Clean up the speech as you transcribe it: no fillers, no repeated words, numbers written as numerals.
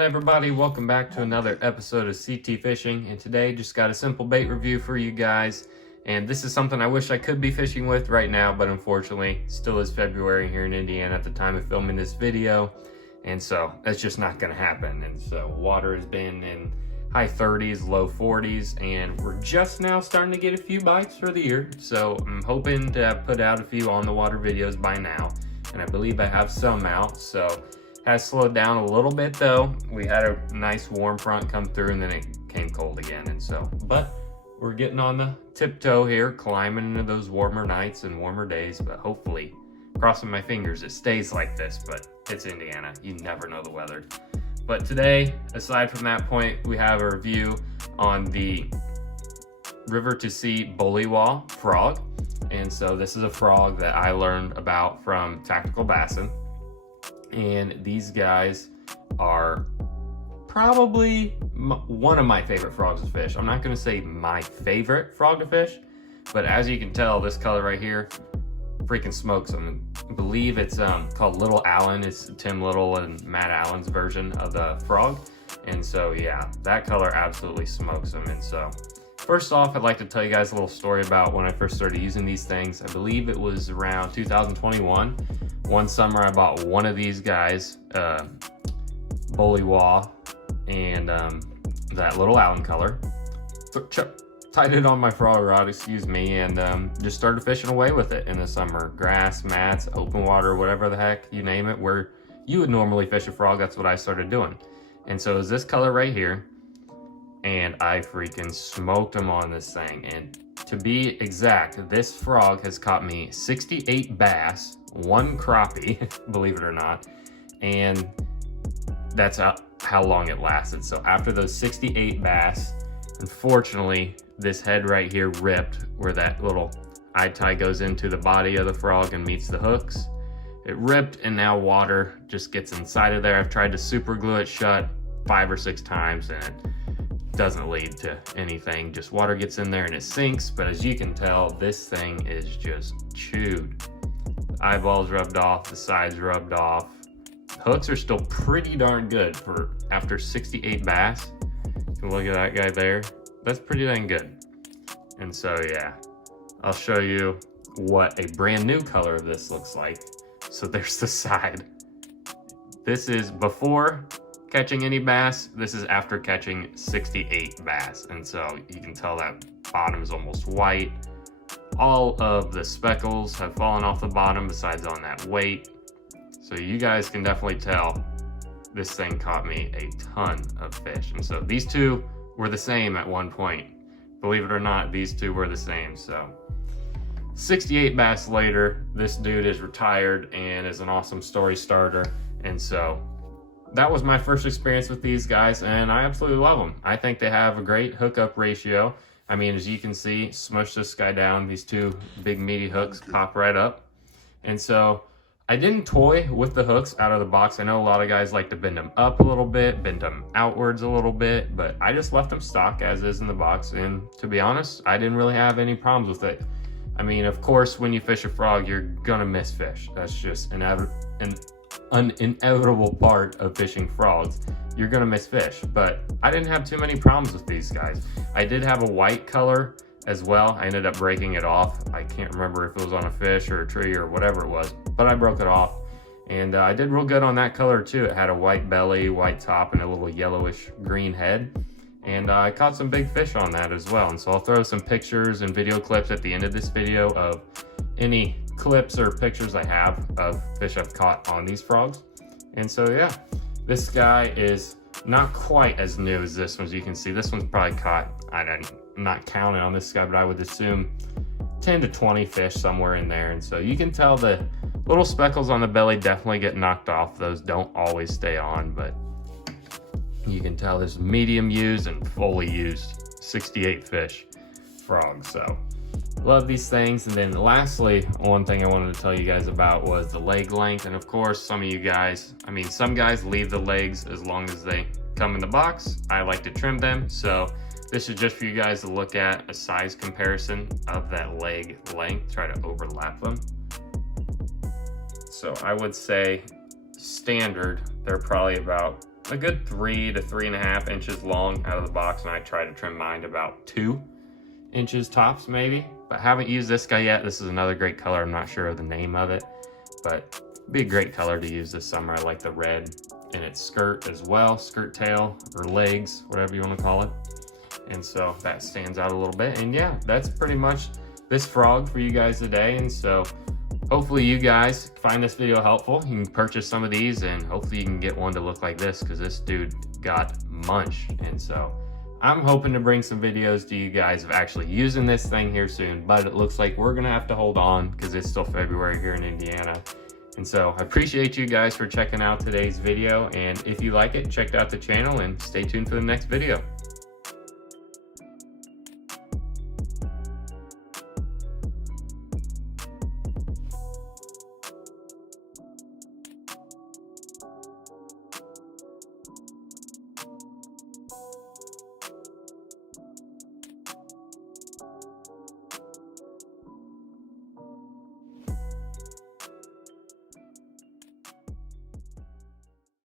on, everybody? Welcome back to another episode of CT Fishing, and today just got a simple bait review for you guys. And this is something I wish I could be fishing with right now, but unfortunately still is February here in Indiana at the time of filming this video, and so that's just not going to happen. And so water has been in high 30s, low 40s, and we're just now starting to get a few bites for the year. So I'm hoping to put out a few on the water videos by now, and I believe I have some out. So has slowed down a little bit though. We had a nice warm front come through and then it came cold again, and so but we're getting on the tiptoe here, climbing into those warmer nights and warmer days. But hopefully, crossing my fingers, it stays like this. But it's Indiana, you never know the weather. But today, aside from that point, we have a review on the River to Sea Bullywah frog. And so this is a frog that I learned about from Tactical Bassin. And these guys are probably one of my favorite frogs to fish. I'm not going to say my favorite frog to fish, but as you can tell, this color right here freaking smokes them. I believe it's called Little Allen. It's Tim Little and Matt Allen's version of the frog. And so yeah, that color absolutely smokes them. And so first off, I'd like to tell you guys a little story about when I first started using these things. I believe it was around 2021. One summer I bought one of these guys, Bullywah, and that Little Allen color. Tied it on my frog rod, and just started fishing away with it in the summer. Grass, mats, open water, whatever the heck, you name it, where you would normally fish a frog, that's what I started doing. And so it was this color right here, and I freaking smoked them on this thing. And to be exact, this frog has caught me 68 bass, 1 crappie, believe it or not, and that's how long it lasted. So after those 68 bass, unfortunately, this head right here ripped where that little eye tie goes into the body of the frog and meets the hooks. It ripped, and now water just gets inside of there. I've tried to super glue it shut 5 or 6 times, and it doesn't lead to anything. Just water gets in there and it sinks. But as you can tell, this thing is just chewed. Eyeballs rubbed off, the sides rubbed off. Hooks are still pretty darn good for after 68 bass. You can look at that guy there. That's pretty dang good. And so yeah, I'll show you what a brand new color of this looks like. So there's the side. This is before catching any bass. This is after catching 68 bass. And so you can tell that bottom is almost white. All of the speckles have fallen off the bottom besides on that weight. So you guys can definitely tell this thing caught me a ton of fish. And so these two were the same at one point. Believe it or not, these two were the same. So 68 bass later, this dude is retired and is an awesome story starter. And so that was my first experience with these guys, and I absolutely love them. I think they have a great hookup ratio. I mean, as you can see, smush this guy down, these two big meaty hooks pop right up. And so I didn't toy with the hooks out of the box. I know a lot of guys like to bend them up a little bit, bend them outwards a little bit, but I just left them stock as is in the box. And to be honest, I didn't really have any problems with it. I mean, of course, when you fish a frog, you're gonna miss fish. That's just an inevitable part of fishing frogs. You're gonna miss fish, but I didn't have too many problems with these guys. I did have a white color as well. I ended up breaking it off. I can't remember if it was on a fish or a tree or whatever it was, but I broke it off. And I did real good on that color too. It had a white belly, white top, and a little yellowish green head. And I caught some big fish on that as well. And so I'll throw some pictures and video clips at the end of this video of any clips or pictures I have of fish I've caught on these frogs. And so yeah, this guy is not quite as new as this one. As you can see, this one's probably caught, I'm not counting on this guy, but I would assume 10 to 20 fish somewhere in there. And so you can tell the little speckles on the belly definitely get knocked off. Those don't always stay on, but you can tell there's medium used and fully used 68 fish frog. So love these things. And then lastly, one thing I wanted to tell you guys about was the leg length. And of course, some of you guys, I mean, some guys leave the legs as long as they come in the box. I like to trim them. So this is just for you guys to look at a size comparison of that leg length, try to overlap them. So I would say standard, they're probably about a good 3 to 3.5 inches long out of the box, and I try to trim mine to about 2 inches tops maybe. But haven't used this guy yet. This is another great color. I'm not sure of the name of it, but it'd be a great color to use this summer. I like the red in its skirt as well, skirt tail or legs, whatever you want to call it. And so that stands out a little bit. And yeah, that's pretty much this frog for you guys today. And so hopefully you guys find this video helpful. You can purchase some of these, and hopefully you can get one to look like this, because this dude got munched. And so I'm hoping to bring some videos to you guys of actually using this thing here soon, but it looks like we're gonna have to hold on because it's still February here in Indiana. And so I appreciate you guys for checking out today's video, and if you like it, check out the channel and stay tuned for the next video.